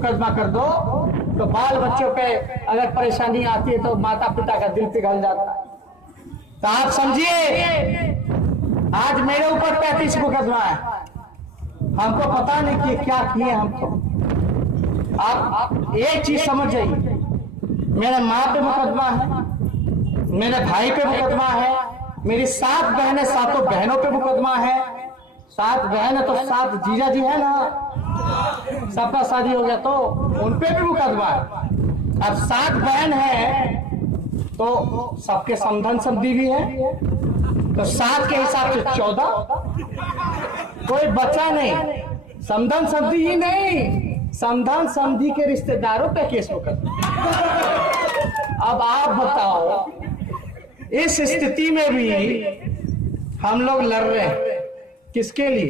मुकदमा कर दो तो बाल बच्चों पे अगर परेशानी आती है तो माता पिता का दिल पिघल जाता है। तो आप समझिए आज मेरे ऊपर 35 मुकदमा है, हमको पता नहीं कि क्या किए हमको। आप एक चीज समझ जाइए, मेरे माँ पे मुकदमा है, मेरे भाई पे मुकदमा है, मेरी 7 बहनें, 7 बहनों पे मुकदमा है। 7 बहन है तो 7 जीजा जी है ना, सबका शादी हो गया तो उन पे भी मुकदमा है। अब 7 बहन है तो सबके समधन समधी भी है, तो 7 के हिसाब से 14, कोई बचा नहीं। समधन समधी ही नहीं, समधन समधी के रिश्तेदारों पे केस मुकदमा। अब आप बताओ, इस स्थिति में भी हम लोग लड़ रहे हैं किसके लिए?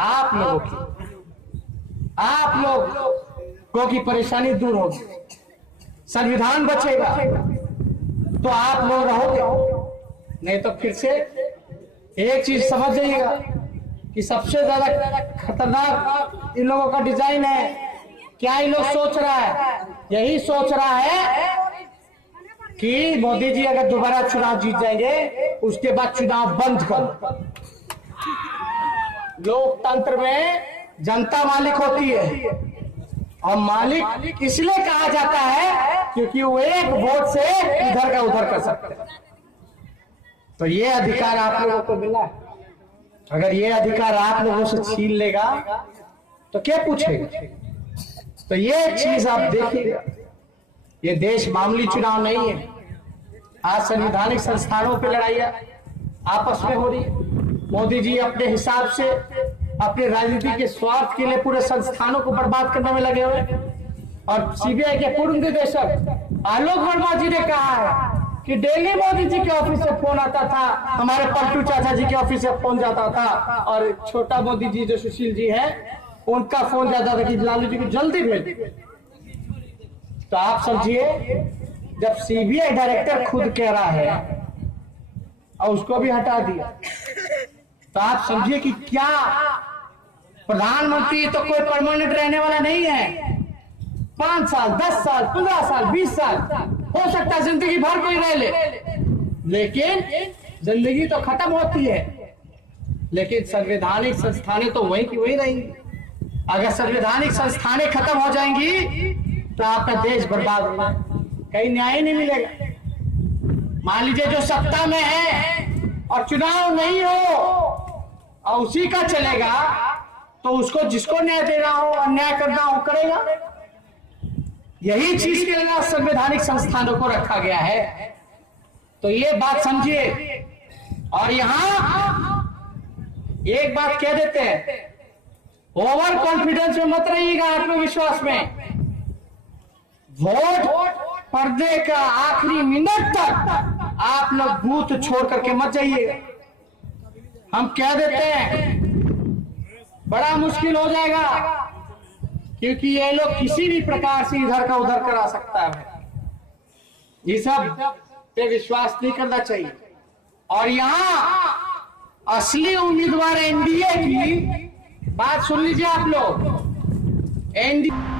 आप लोगों की, आप लोगों की परेशानी दूर होगी, संविधान बचेगा तो आप लोग रहोगे, नहीं तो फिर से एक चीज समझ जाइएगा कि सबसे ज्यादा खतरनाक इन लोगों का डिजाइन है। क्या इन लोग सोच रहा है? यही सोच रहा है कि मोदी जी अगर दोबारा चुनाव जीत जाएंगे उसके बाद चुनाव बंद कर। लोकतंत्र में जनता मालिक होती है और मालिक इसलिए कहा जाता है क्योंकि वो एक वोट से इधर का उधर कर सकते हैं। तो ये अधिकार आप लोगों को मिला है, अगर ये अधिकार आप लोगों से छीन लेगा तो क्या पूछेगा? तो ये चीज आप देखिएगा, ये देश मामूली चुनाव नहीं है। आज संवैधानिक संस्थानों पे लड़ाइयां आपस में हो रही है। मोदी जी अपने हिसाब से अपने राजनीति के स्वार्थ के लिए पूरे संस्थानों को बर्बाद करने में लगे हुए। और सीबीआई के पूर्व निदेशक आलोक वर्मा जी ने कहा है कि डेली मोदी जी के ऑफिस से फोन आता था, हमारे पलटू चाचा जी के ऑफिस से फोन जाता था, और छोटा मोदी जी जो सुशील जी है उनका फोन जाता था कि लालू जी को जल्दी भेज। तो आप समझिए, जब सीबीआई डायरेक्टर खुद कह रहा है और उसको भी हटा दिया, तो आप समझिए कि क्या प्रधानमंत्री तो कोई परमानेंट रहने वाला नहीं है। 5 साल, 10 साल, 15 साल, 20 साल, हो सकता है जिंदगी भर कोई रह ले, लेकिन जिंदगी तो खत्म होती है। लेकिन संवैधानिक संस्थानें तो वही की वही रहेंगी। अगर संवैधानिक संस्थानें खत्म हो जाएंगी तो आपका देश बर्बाद होगा, कहीं न्याय नहीं मिलेगा। मान लीजिए जो सत्ता में है और चुनाव नहीं हो और उसी का चलेगा, तो उसको जिसको न्याय देना हो, अन्याय करना हो, करेगा। यही चीज के लिए संवैधानिक संस्थानों को रखा गया है। तो ये बात समझिए। और यहां एक बात कह देते हैं, ओवर कॉन्फिडेंस में मत रहिएगा, आत्मविश्वास में। वोट पड़ने का आखिरी मिनट तक आप लोग बूथ छोड़ करके मत जाइएगा। हम कह देते हैं बड़ा मुश्किल हो जाएगा, क्योंकि ये लोग किसी भी प्रकार से इधर का उधर करा सकता है। ये सब पे विश्वास नहीं करना चाहिए। और यहां असली उम्मीदवार एनडीए की बात सुन लीजिए आप लोग। एनडीए